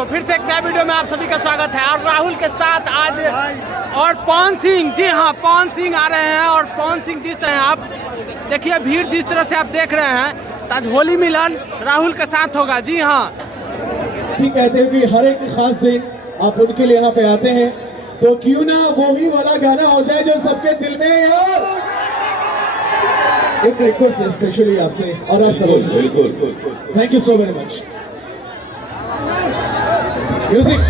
तो फिर से एक नए वीडियो में आप सभी का स्वागत है। और राहुल के साथ आज और पवन सिंह, जी हाँ पवन सिंह आ रहे हैं। और पवन सिंह जिस तरह आप देखिए भीड़ जिस तरह से आप देख रहे हैं, तो आज होली मिलन राहुल के साथ होगा। जी हाँ, कहते हैं कि हर एक खास दिन आप उनके लिए यहाँ पे आते हैं, तो क्यों ना वो ही वाला गाना हो जाए जो सबके दिल में है यार। एक रिक्वेस्ट है स्पेशली आपसे और आप सबसे, thank you so very much. Music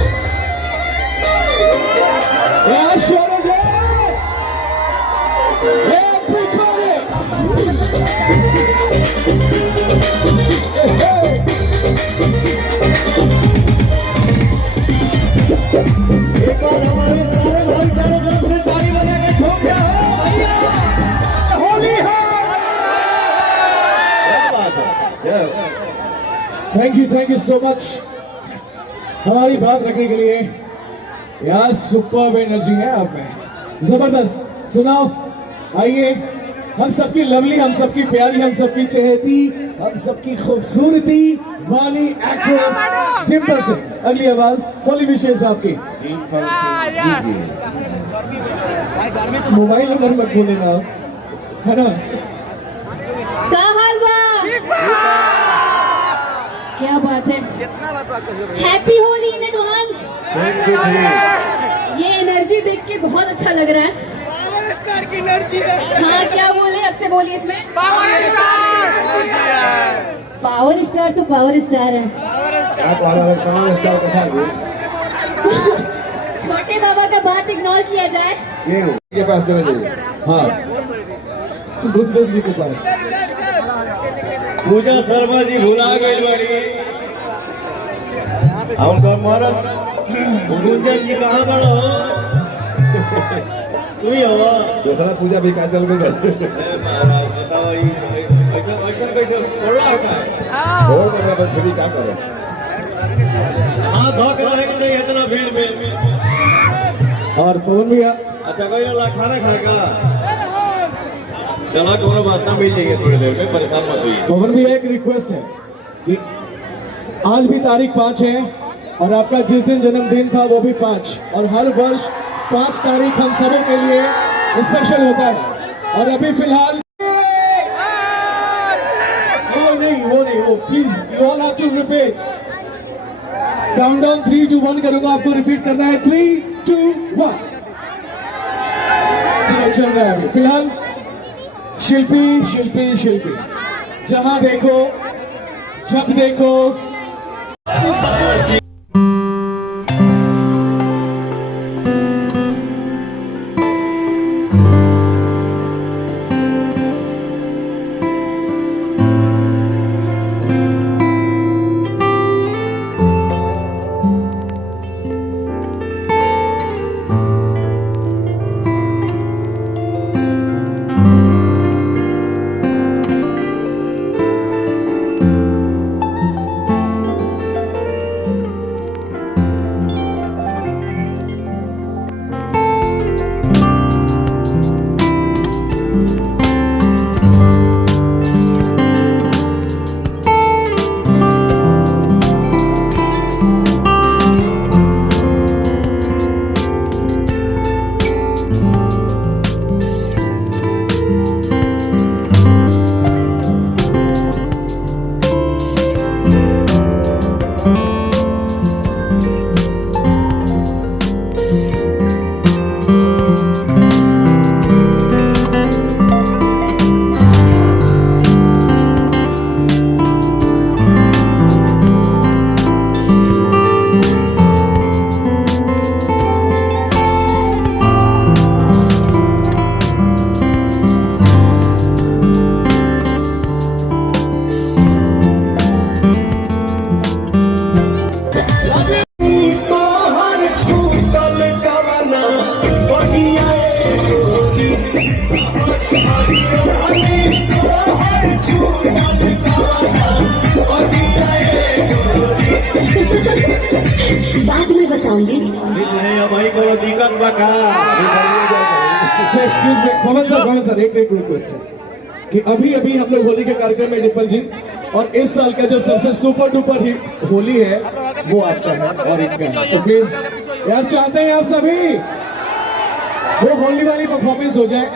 एक बार हमारे सारे भाईचारे तरफ से ताली बजा के ठोक दिया है। होली है। थैंक यू सो मच हमारी बात रखने के लिए यार। सुपर एनर्जी है आप में, जबरदस्त। सुनाओ, आइए हम सबकी लवली, हम सबकी प्यारी, हम सबकी चहेती, हम सबकी खूबसूरती वाली एक्ट्रेस डिम्पल से अगली आवाज होली विशेष आपकी। मोबाइल नंबर मत बोले ना, है ना? क्या बात है, हैप्पी होली इन एडवांस। ये एनर्जी देख के बहुत अच्छा लग रहा है। पावर स्टार की एनर्जी है। हाँ, क्या बोले, अब से बोलिए इसमें। पावर स्टार पावर स्टार तो पावर स्टार है। छोटे बाबा का बात इग्नोर किया जाए। के पास चले जाइए। हाँ, गुंजन जी के पास। पूजा शर्मा जी भुला गई बड़ी। उनका मरद गुंजन जी कहाँ बड़ा हो? तू ही हो। दूसरा पूजा भी कहाँ चल गई? बताओ ऐसा कैसे छोड़ा होता है? छोड़ देना तो फिर क्या करो? हाथ धो के रहेंगे नहीं इतना भीड़ में। और पवन भैया, अच्छा कोई खाना खाएगा? चला दोनों बात ना मिल जाएंगे थोड़ी देर में, परेशान मत होइए। पवन भैया एक रिक्वेस्ट है कि आज भी तारीख 5 है और आपका जिस दिन जन्मदिन था वो भी 5, और हर वर्ष 5 तारीख हम सबों के लिए स्पेशल होता है। और अभी फिलहाल वो नहीं, please you all have to repeat. Countdown 3, 2, 1 करूंगा, आपको रिपीट करना है। 3, 2, 1। चल रहा है अभी फिलहाल। शिल्पी शिल्पी शिल्पी, जहां देखो जब देखो। बाद में बताऊंगी। भाई को दिक्कत बका। अच्छा एक्सक्यूज मी पवन सर, एक रिक्वेस्ट है कि अभी अभी हम लोग होली के कार्यक्रम में डिम्पल जी और इस साल का जो सबसे सुपर डुपर हिट होली है वो आपका है और इनका है। सो प्लीज यार चाहते हैं आप सभी वो होली वाली परफॉर्मेंस हो जाए।